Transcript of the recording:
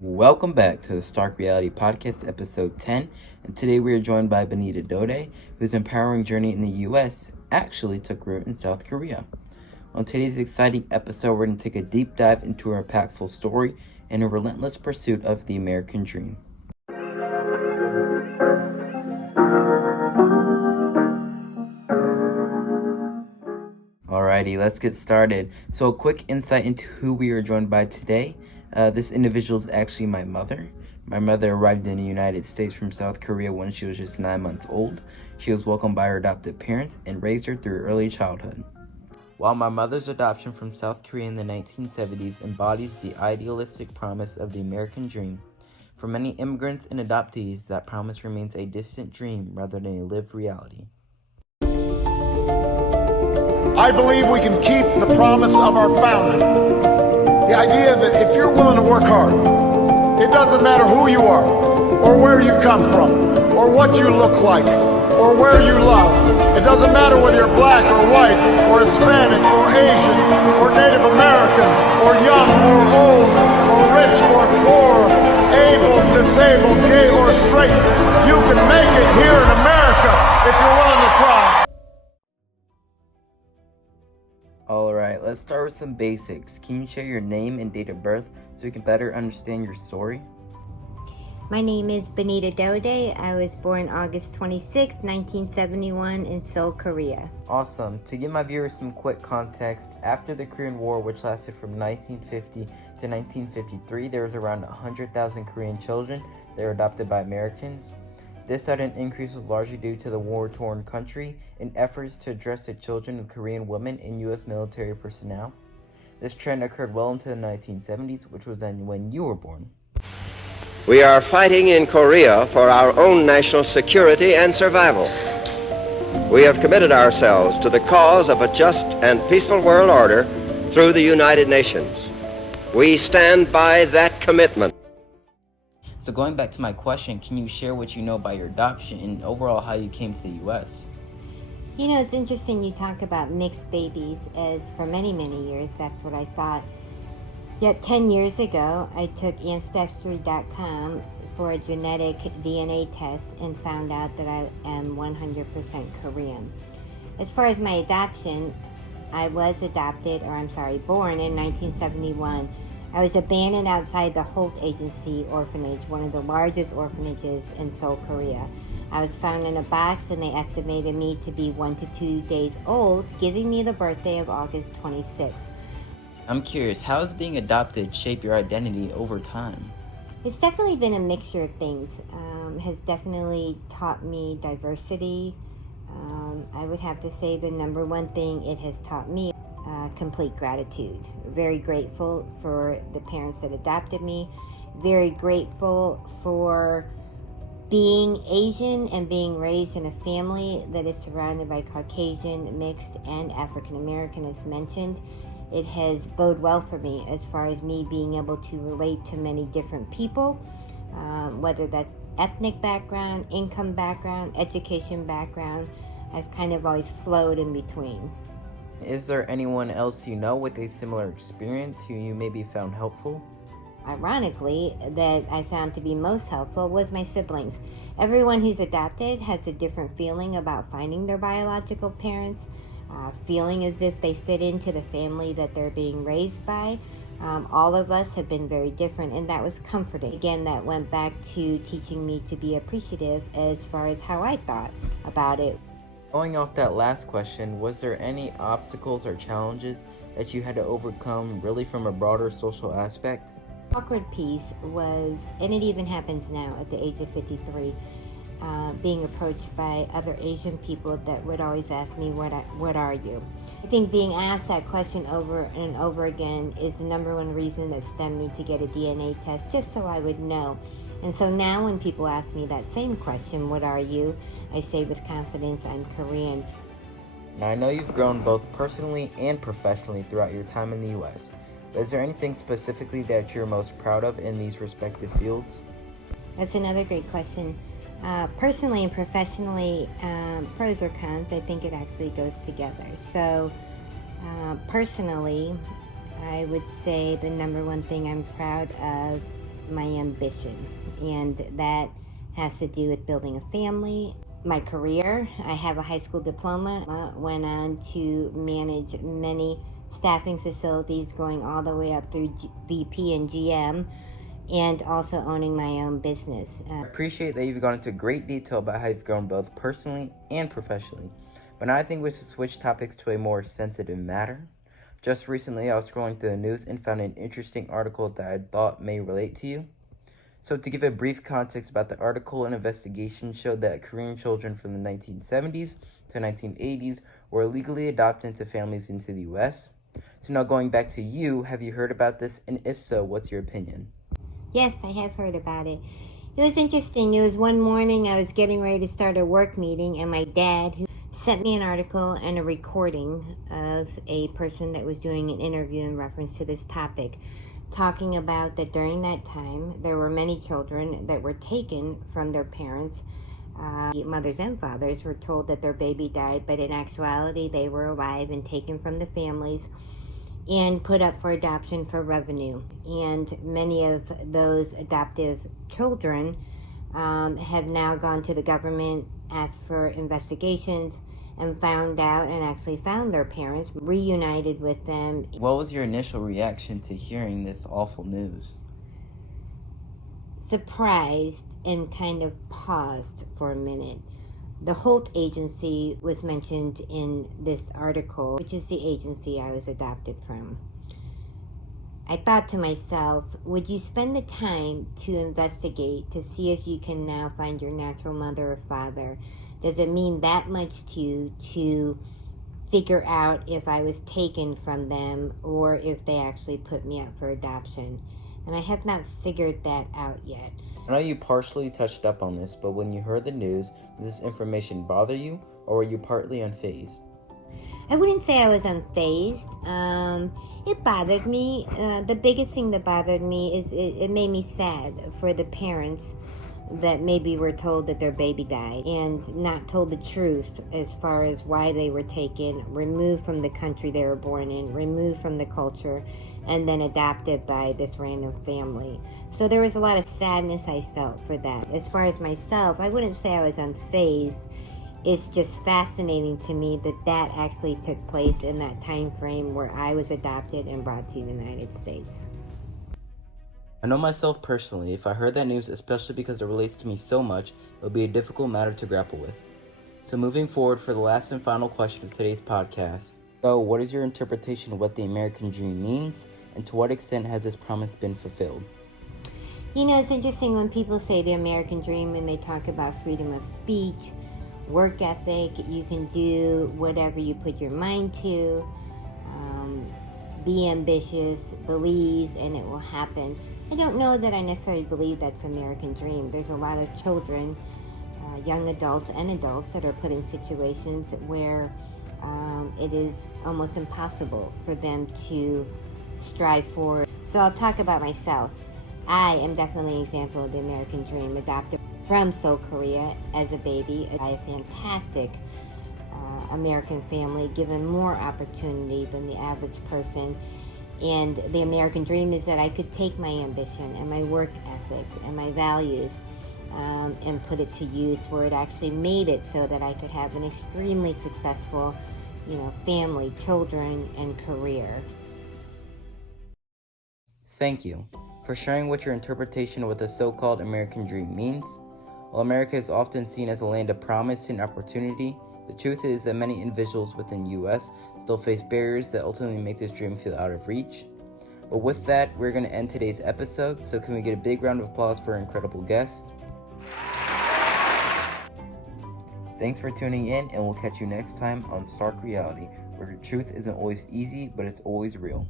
Welcome back to the Stark Reality Podcast, episode 10, and today we are joined by Benita Dode, whose empowering journey in the U.S. actually took root in South Korea. On today's exciting episode, we're going to take a deep dive into her impactful story and a relentless pursuit of the American dream. Alrighty, let's get started. So a quick insight into who we are joined by today. This individual is actually my mother. My mother arrived in the United States from South Korea when she was just 9 months old. She was welcomed by her adopted parents and raised her through early childhood. While my mother's adoption from South Korea in the 1970s embodies the idealistic promise of the American dream, for many immigrants and adoptees, that promise remains a distant dream rather than a lived reality. I believe we can keep the promise of our founding. The idea that if you're willing to work hard, it doesn't matter who you are, or where you come from, or what you look like, or where you love. It doesn't matter whether you're black or white, or Hispanic, or Asian, or Native American, or young or old, or rich or poor, able, disabled, gay or straight. You can make it here in America if you're willing to try. Alright, let's start with some basics. Can you share your name and date of birth so we can better understand your story? My name is Benita Dode. I was born August 26, 1971 in Seoul, Korea. Awesome. To give my viewers some quick context, after the Korean War, which lasted from 1950 to 1953, there was around 100,000 Korean children that were adopted by Americans. This sudden increase was largely due to the war-torn country and efforts to address the children of Korean women and U.S. military personnel. This trend occurred well into the 1970s, which was then when you were born. We are fighting in Korea for our own national security and survival. We have committed ourselves to the cause of a just and peaceful world order through the United Nations. We stand by that commitment. So going back to my question, can you share what you know about your adoption and overall how you came to the U.S.? You know, it's interesting you talk about mixed babies, as for many, many years, that's what I thought. Yet 10 years ago, I took Ancestry.com for a genetic DNA test and found out that I am 100% Korean. As far as my adoption, I was born in 1971. I was abandoned outside the Holt Agency Orphanage, one of the largest orphanages in Seoul, Korea. I was found in a box and they estimated me to be 1 to 2 days old, giving me the birthday of August 26th. I'm curious, how has being adopted shaped your identity over time? It's definitely been a mixture of things. Has definitely taught me diversity. I would have to say the number one thing it has taught me, complete gratitude. Very grateful for the parents that adopted me. Very grateful for being Asian and being raised in a family that is surrounded by Caucasian, mixed, and African American, as mentioned. It has bode well for me as far as me being able to relate to many different people, whether that's ethnic background, income background, education background. I've kind of always flowed in between. Is there anyone else you know with a similar experience who you maybe found helpful? Ironically, that I found to be most helpful was my siblings. Everyone who's adopted has a different feeling about finding their biological parents, feeling as if they fit into the family that they're being raised by. All of us have been very different, and that was comforting. Again, that went back to teaching me to be appreciative as far as how I thought about it. Going off that last question, was there any obstacles or challenges that you had to overcome really from a broader social aspect? Awkward piece was, and it even happens now at the age of 53, being approached by other Asian people that would always ask me, what are you? I think being asked that question over and over again is the number one reason that stemmed me to get a DNA test, just so I would know. And so now when people ask me that same question, what are you? I say with confidence, I'm Korean. Now I know you've grown both personally and professionally throughout your time in the U.S., but is there anything specifically that you're most proud of in these respective fields? That's another great question. Personally and professionally, pros or cons, I think it actually goes together. So personally, I would say the number one thing I'm proud of, my ambition, and that has to do with building a family. My career, I have a high school diploma, went on to manage many staffing facilities going all the way up through VP and GM, and also owning my own business. I appreciate that you've gone into great detail about how you've grown both personally and professionally, but now I think we should switch topics to a more sensitive matter. Just recently, I was scrolling through the news and found an interesting article that I thought may relate to you. So to give a brief context about the article, an investigation showed that Korean children from the 1970s to 1980s were illegally adopted into families into the U.S. So now going back to you, have you heard about this? And if so, what's your opinion? Yes, I have heard about it. It was interesting. It was one morning I was getting ready to start a work meeting, and my dad, who sent me an article and a recording of a person that was doing an interview in reference to this topic, talking about that during that time there were many children that were taken from their parents. Mothers and fathers were told that their baby died, but in actuality they were alive and taken from the families and put up for adoption for revenue. And many of those adoptive children have now gone to the government, asked for investigations, and found out and actually found their parents, reunited with them. What was your initial reaction to hearing this awful news? Surprised and kind of paused for a minute. The Holt Agency was mentioned in this article, which is the agency I was adopted from. I thought to myself, would you spend the time to investigate to see if you can now find your natural mother or father? Does it mean that much to you to figure out if I was taken from them or if they actually put me up for adoption? And I have not figured that out yet. I know you partially touched up on this, but when you heard the news, did this information bother you, or were you partly unfazed? I wouldn't say I was unfazed. It bothered me. The biggest thing that bothered me is it made me sad for the parents that maybe were told that their baby died and not told the truth as far as why they were taken, removed from the country they were born in, removed from the culture, and then adopted by this random family. So there was a lot of sadness I felt for that. As far as myself, I wouldn't say I was unfazed. It's just fascinating to me that that actually took place in that time frame where I was adopted and brought to the United States. I know myself personally, if I heard that news, especially because it relates to me so much, it would be a difficult matter to grapple with. So moving forward for the last and final question of today's podcast. So what is your interpretation of what the American dream means, and to what extent has this promise been fulfilled? You know, it's interesting when people say the American dream and they talk about freedom of speech, work ethic, you can do whatever you put your mind to, be ambitious, believe, and it will happen. I don't know that I necessarily believe that's American dream. There's a lot of children, young adults and adults that are put in situations where it is almost impossible for them to strive for. So I'll talk about myself. I am definitely an example of the American dream, adopted from Seoul, Korea as a baby by a fantastic American family, given more opportunity than the average person. And the American dream is that I could take my ambition and my work ethic and my values and put it to use where it actually made it so that I could have an extremely successful, family, children, and career. Thank you for sharing what your interpretation of what the so-called American dream means. While America is often seen as a land of promise and opportunity, the truth is that many individuals within the U.S. still face barriers that ultimately make this dream feel out of reach. But with that, we're going to end today's episode, so can we get a big round of applause for our incredible guest? Thanks for tuning in, and we'll catch you next time on Stark Reality, where the truth isn't always easy, but it's always real.